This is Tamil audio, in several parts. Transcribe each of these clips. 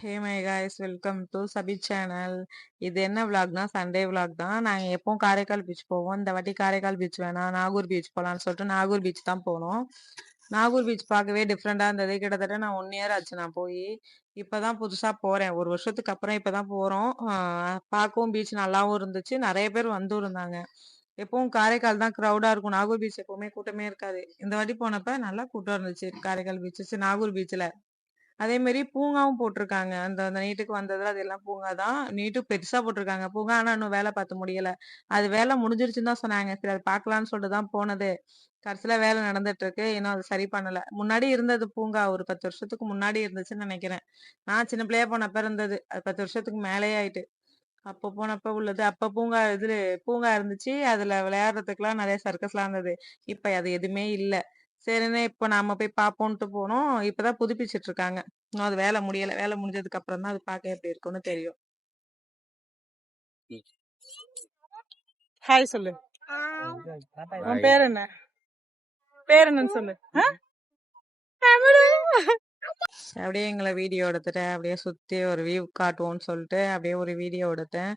Hey my guys, welcome to Sabi channel. இது என்ன விளாக்னா சண்டே விளாக் தான். நாங்கள் எப்பவும் காரைக்கால் பீச் போவோம். இந்த வாட்டி காரைக்கால் பீச் வேணாம், நாகூர் பீச் போகலான்னு சொல்லிட்டு நாகூர் பீச் தான் போனோம். நாகூர் பீச் பார்க்கவே டிஃப்ரெண்டாக இருந்தது. கிட்டத்தட்ட நான் 1 இயர் ஆச்சு நான் போய். இப்போ தான் புதுசாக போகிறேன், ஒரு வருஷத்துக்கு அப்புறம் இப்போ தான் போகிறோம். பார்க்கவும் பீச் நல்லாவும் இருந்துச்சு, நிறைய பேர் வந்து இருந்தாங்க. எப்பவும் காரைக்கால் தான் க்ரௌடாக இருக்கும், நாகூர் பீச் எப்பவுமே கூட்டமே இருக்காது. இந்த வாட்டி போனப்ப நல்லா கூட்டம் இருந்துச்சு காரைக்கால் பீச்சு, நாகூர் பீச்சில். அதே மாரி பூங்காவும் போட்டிருக்காங்க. அந்த அந்த நீட்டுக்கு வந்ததுல அதெல்லாம் பூங்கா தான். நீட்டும் பெருசா போட்டிருக்காங்க பூங்கா. ஆனா இன்னும் வேலை பார்த்து முடியல. அது வேலை முடிஞ்சிருச்சுன்னு தான் சொன்னாங்க. சரி அது பார்க்கலான்னு சொல்லிட்டு தான் போனது. கடைசியில வேலை நடந்துட்டு இருக்கு. இன்னும் அது சரி பண்ணல. முன்னாடி இருந்தது பூங்கா, ஒரு 10 வருஷத்துக்கு முன்னாடி இருந்துச்சுன்னு நினைக்கிறேன். நான் சின்ன பிள்ளையா போனப்ப இருந்தது. அது 10 வருஷத்துக்கு மேலேயே ஆயிட்டு. அப்போ போனப்ப உள்ளது. அப்ப பூங்கா இருந்துச்சு. அதுல விளையாடுறதுக்குலாம் நிறைய சர்க்கஸ்லாம் இருந்தது. இப்ப அது எதுவுமே இல்ல. சரின்னு இப்ப நாம போய் பார்ப்போம்ட்டு போனோம். இப்பதான் புதுப்பிச்சிட்டு இருக்காங்க. இன்னும் அது வேலை முடியல. வேலை முடிஞ்சதுக்கு அப்புறம் தான் அது பார்க்க எப்படி இருக்கும்னு தெரியும். ஹாய் சொல்லு. உன் பேர் என்ன? பேர் என்னன்னு சொல்லு. அப்படியே எங்களை வீடியோ எடுத்துட்டேன். அப்படியே சுத்தி ஒரு வியூ காட்டுவோம்னு சொல்லிட்டு அப்படியே ஒரு வீடியோ எடுத்தேன்.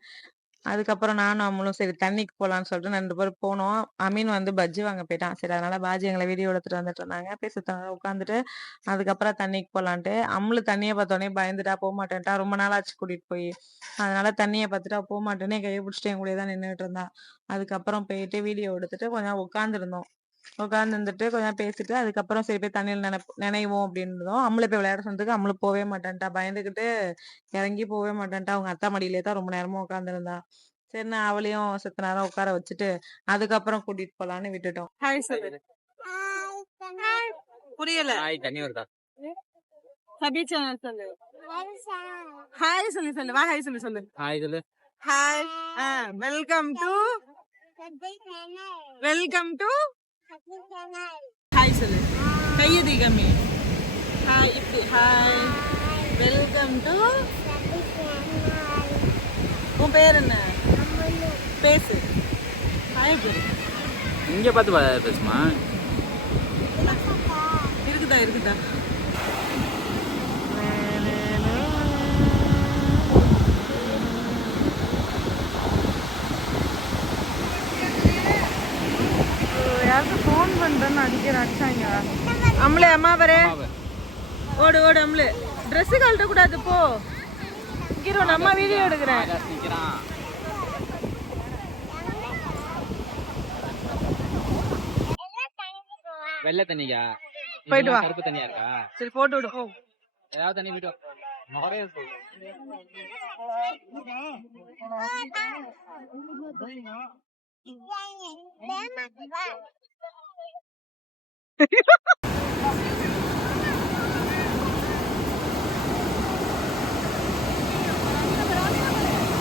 அதுக்கப்புறம் நானும் அம்மளும் சரி தண்ணிக்கு போலான்னு சொல்லிட்டு 2 பேரும் போனோம். அமீன் வந்து பஜ்ஜி வாங்க போயிட்டான். சரி அதனால பாஜி எங்களை வீடியோ எடுத்துட்டு வந்துட்டு இருந்தாங்க. பேச உட்காந்துட்டு அதுக்கப்புறம் தண்ணிக்கு போலான்ட்டு அம்மளு தண்ணியை பார்த்தோன்னே பயந்துட்டா, போக மாட்டேன்ட்டா. ரொம்ப நாள் ஆச்சு கூட்டிட்டு போய். அதனால தண்ணியை பார்த்துட்டா போக மாட்டேன்னு கையை பிடிச்சிட்டு என் கூட தான் நின்றுட்டு இருந்தா. அதுக்கப்புறம் போயிட்டு வீடியோ எடுத்துட்டு கொஞ்சம் உட்காந்துருந்தோம். உட்காந்துருந்துட்டு கொஞ்சம் பேசிட்டு அதுக்கப்புறம் சரி போய் தண்ணியில் நினைவோம் அப்படின்றதும் அம்மளை போய் விளையாட சொன்னதுக்கு அம்மளு போவே மாட்டேன்ட்டா. பயந்துக்கிட்டு இறங்கி போவே மாட்டேன்ட்டா. அவங்க அத்தா மடியிலே தான் ரொம்ப நேரமா உட்காந்துருந்தா. சரி நான் அவளையும் செத்த நேரம் உட்கார வச்சுட்டு அதுக்கப்புறம் கூட்டிட்டு போலான்னு விட்டுட்டோம். ஹாய் சொல்லு. புரியல. தண்ணி வருதா? சபி சேனல் சொல்லு. ஹாய் சொல்லு. சொல்லு வா. ஹாய் சொல்லு. சொல்லு ஹாய் சொல்லு. ஹாய். வெல்கம் டு ஹாய் சொல்லு. கையை தீகமே. ஹாய் இப்படி. Hi welcome to. உன் பேர் என்ன? பேசு. ஹாய் பேரு. இங்க பார்த்து பேசுமா? இருக்குதா. யாருக்கு ஃபோன் பண்றேன்னு அடிச்சாங்க. அம்மளே அம்மா பாரு. ஓடு அம்மளு. ட்ரெஸ் கழட்ட கூடாது போ. இங்கிரோ நம்ம வீடியோ எடுக்கிறேன். வெள்ளை தண்ணிக்கா? போயிட்டு வா. கருப்பு தண்ணியா இருக்கா? சரி போட்டு விடு. ஏதாவது தண்ணி போயிட்டு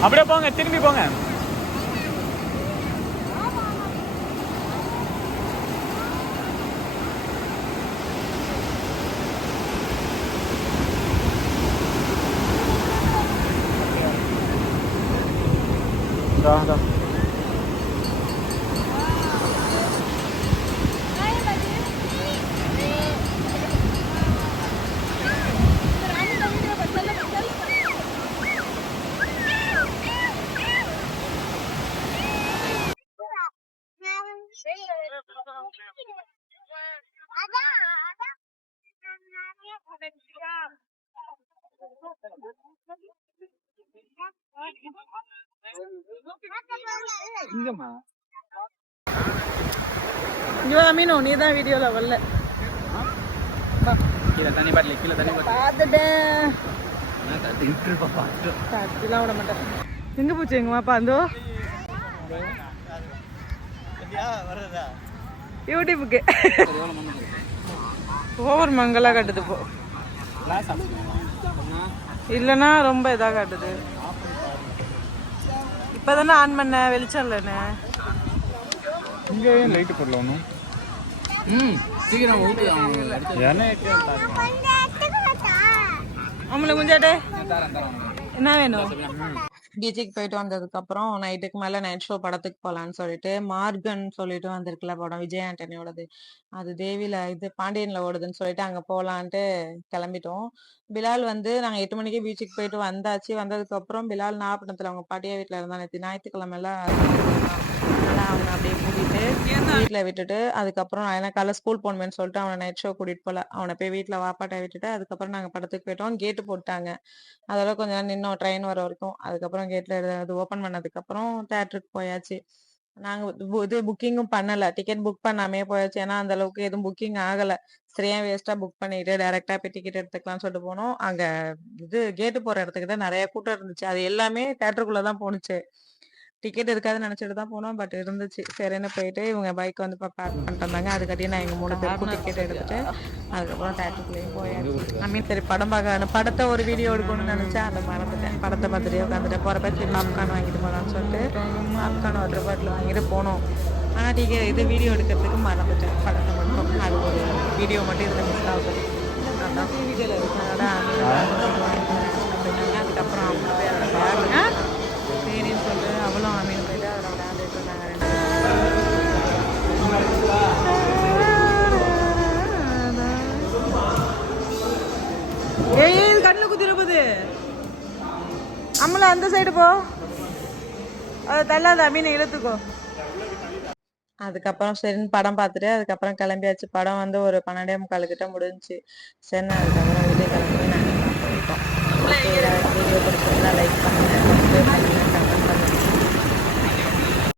அப்படியே போங்க, திரும்பி போங்க. மீனோ நீ தான் வீடியோல வரல. கீழே தண்ணி பாட்டில் பார்த்துட்டேன். கத்திலாம் விட மாட்டேன். எங்க போச்சு எங்க மாப்பா? அந்தோ யூடியூபுக்கு ஓவர் மங்களா காட்டுது போ. இல்லைன்னா ரொம்ப இதாக காட்டுது. இப்பதானே ஆன் பண்ண, வெளிச்சம் இல்லைன்னு. இங்கே லைட்டு போடல ஒன்றும். சீக்கிரம் அவங்கள குஞ்சாட்டே என்ன வேணும்? பீச்சுக்கு போயிட்டு வந்ததுக்கப்புறம் நைட்டுக்கு மேல நைட் ஷோ படத்துக்கு போலான்னு சொல்லிட்டு, மார்கன் சொல்லிட்டு வந்திருக்குல்ல படம் விஜய் ஆண்டனியோடது. அது தேவில இது பாண்டியன்ல ஓடுதுன்னு சொல்லிட்டு அங்க போலான்ட்டு கிளம்பிட்டோம். பிலால் வந்து நாங்க 8 மணிக்கே பீச்சுக்கு போயிட்டு வந்தாச்சு. வந்ததுக்கப்புறம் பிலால் நாகப்பட்டினத்துல அவங்க பாட்டியா வீட்ல இருந்தான். நேத்து ஞாயித்துக்கிழமைல அதனால அவன அப்படியே கூட்டிட்டு வீட்ல விட்டுட்டு, அதுக்கப்புறம் நான் ஏன்னா காலைல ஸ்கூல் போணுமேன்னு சொல்லிட்டு அவன நைட் ஷோ கூட்டிட்டு போல. அவன போய் வீட்ல வாப்பாட்ட விட்டுட்டு, அதுக்கப்புறம் நாங்க படத்துக்கு போயிட்டோம். கேட்டு போட்டாங்க. அதோட கொஞ்ச நேரம் நின்னோம் ட்ரெயின் வர வரைக்கும். அதுக்கப்புறம் கேட்ல அது ஓப்பன் பண்ணதுக்கப்புறம் தியேட்டருக்கு போயாச்சு. நாங்க இது புக்கிங்கும் பண்ணல. டிக்கெட் புக் பண்ணாமயே போயாச்சு. ஏன்னா அந்த அளவுக்கு எதுவும் புக்கிங் ஆகல. சரி ஏன் வேஸ்ட்டா புக் பண்ணிட்டு டைரக்ட்டா போய் டிக்கெட் எடுத்துக்கலாம்னு சொல்லிட்டு போனோம். அங்க இது கேட் போற இடத்துக்கு தான் நெறைய கூட்டம் இருந்துச்சு. அது எல்லாமே தியேட்டருக்குள்ள தான் போணுச்சு. டிக்கெட் இருக்காதுன்னு நெனச்சுட்டு தான் போனோம். பட் இருந்துச்சு. சரின்னு போயிட்டு இவங்க பைக் வந்து பார்க் பண்ணிட்டு வந்தாங்க. அதுக்காட்டியும் நான் எங்க 3 பேருக்கும் டிக்கெட் எடுத்துட்டு, அதுக்கப்புறம் தியேட்டருக்குள்ளேயும் போயாச்சு. ஐ மீன் சரி படம் பார்க்க படத்த ஒரு வீடியோ எடுக்கணும்னு நெனச்சேன். அத மறந்துட்டேன். படத்த பார்த்துட்டே உட்காந்துட்டேன். போறப்ப சரி பாப்கார்ன் வாங்கிட்டு போலான்னு சொல்லிட்டு, பாப்கார்ன் வாட்டர் பாட்டில் வாங்கிட்டு போனோம். ஆனா இது வீடியோ எடுக்கிறதுக்கு மறந்துட்டேன். படத்த மட்டும். அது ஒரு வீடியோ மட்டும் இதுல மிஸ் ஆகுது. அதான் அதோட போயிட்டாங்க. அதுக்கப்புறம் அவங்க போய் அதில் விளையாடுங்க சரின்னு சொல்லிட்டு அவளும் அமீன் போயிட்டு அதில் விளையாண்டுட்டு இருந்தாங்க 2 பேரும். ஏய் கண்ணில் குத்திர போகுது. அம்மல அந்த சைடு போ. அது தள்ளாத அமீனை இழுத்துக்கோ. அதுக்கப்புறம் சரின்னு படம் பார்த்துட்டு அதுக்கப்புறம் கிளம்பியாச்சு. படம் வந்து ஒரு 12:45 கிட்ட முடிஞ்சுச்சு. சரின்னு அதுக்கப்புறம் வீட்டுக்கு கிளம்பி நாங்கள் போயிட்டோம். வீடியோ பிடிச்சிருந்தா லைக் பண்ணுங்க, சப்ஸ்கிரைப் பண்ணுங்க.